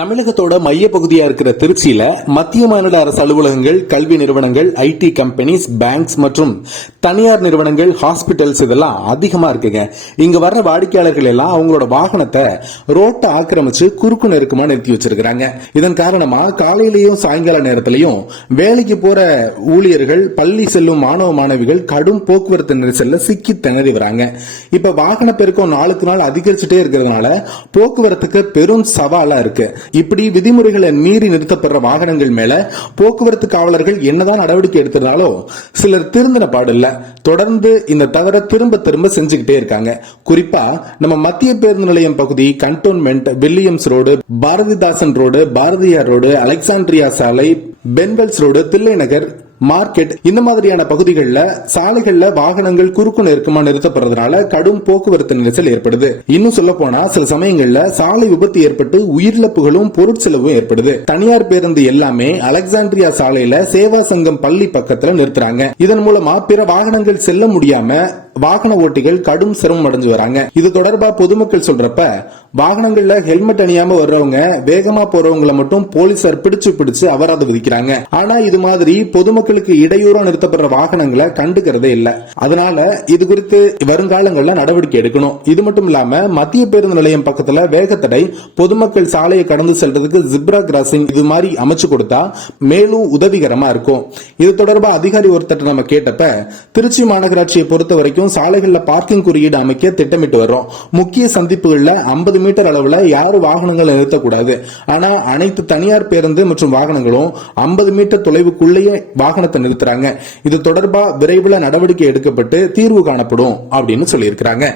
தமிழகத்தோட மைய பகுதியா இருக்கிற திருச்சியில மத்திய மாநில அரசு அலுவலகங்கள், கல்வி நிறுவனங்கள், ஐடி கம்பெனிஸ், பேங்க்ஸ் மற்றும் தனியார் நிறுவனங்கள், ஹாஸ்பிட்டல்ஸ் இதெல்லாம் அதிகமா இருக்குங்க. இங்க வர்ற வாடிக்கையாளர்கள் எல்லாம் அவங்களோட வாகனத்தை ரோட்டை ஆக்கிரமிச்சு குறுக்கு நெருக்கமா நிறுத்தி வச்சிருக்காங்க. இதன் காரணமா காலையிலயும் சாயங்கால நேரத்திலையும் வேலைக்கு போற ஊழியர்கள், பள்ளி செல்லும் மாணவ மாணவிகள் கடும் போக்குவரத்து நெரிசல்ல சிக்கி திணறி வராங்க. இப்ப வாகன பெருக்கம் நாளுக்கு நாள் அதிகரிச்சுட்டே இருக்கிறதுனால போக்குவரத்துக்கு பெரும் சவாலா இருக்கு. இப்படி விதிமுறைகளை மீறி நிறுத்தப்படுற வாகனங்கள் மேல போக்குவரத்து காவலர்கள் என்னதான் நடவடிக்கை எடுத்திருந்தாலும் சிலர் திருந்தின பாடு இல்ல. தொடர்ந்து இந்த தவறை திரும்ப திரும்ப செஞ்சுக்கிட்டே இருக்காங்க. குறிப்பா நம்ம மத்திய பேருந்து நிலையம் பகுதி, cantonment, Williams road, Bharathidasan road, Bharathiyar road, Alexandria சாலை, பென்வெல்ஸ் ரோடு, தில்லை நகர், மார்க்கெட் இந்த மாதிரியான பகுதிகளில் சாலைகள்ல வாகனங்கள் குறுக்கு நெருக்கமா நிறுத்தப்படுறதுனால கடும் போக்குவரத்து நெரிசல் ஏற்படுது. இன்னும் சொல்ல போனா சில சமயங்கள்ல சாலை விபத்து ஏற்பட்டு உயிரிழப்புகளும் பொருட்செலவும் ஏற்படுது. தனியார் பேருந்து எல்லாமே அலெக்சாண்ட்ரியா சாலையில சேவா சங்கம் பள்ளி பக்கத்துல நிறுத்துறாங்க. இதன் மூலமா பிற வாகனங்கள் செல்ல முடியாம வாகன ஓட்டிகள் கடும் சிரமம் அடைஞ்சு வராங்க. இது தொடர்பா பொதுமக்கள் சொல்றப்ப வாகனங்கள்ல ஹெல்மெட் அணியாம வர்றவங்க, வேகமா போறவங்களை மட்டும் போலீசார் பிடிச்சு அபராதம் விதிக்கிறாங்க. ஆனா இது மாதிரி பொதுமக்களுக்கு இடையூறா நிறுத்தப்படுற வாகனங்களை கண்டுக்கிறதே இல்ல. அதனால இது குறித்து வருங்காலங்கள்ல நடவடிக்கை எடுக்கணும். இது மட்டும் இல்லாம மத்திய பேருந்து நிலையம் பக்கத்துல வேகத்தடை, பொதுமக்கள் சாலையை கடந்து செல்றதுக்கு ஜிப்ரா கிராசிங் இது மாதிரி அமைச்சு கொடுத்தா மேலும் உதவிகரமா இருக்கும். இது தொடர்பா அதிகாரி ஒருத்தர் நம்ம கேட்டப்ப, திருச்சி மாநகராட்சியை பொறுத்த வரைக்கும் சாலைகள்ல பார்க்கிங் குறியீடு அமைக்க திட்டமிட்டு வர்றோம். முக்கிய சந்திப்புகள்ல 50 மீட்டர் அளவுல யாரும் வாகனங்களை நிறுத்தக்கூடாது. ஆனா அனைத்து தனியார் பேருந்து மற்றும் வாகனங்களும் 50 மீட்டர் தொலைவுக்குள்ளேயே வாகனத்தை நிறுத்துறாங்க. இது தொடர்பா விரைவில் நடவடிக்கை எடுக்கப்பட்டு தீர்வு காணப்படும் அப்படின்னு சொல்லியிருக்கிறாங்க.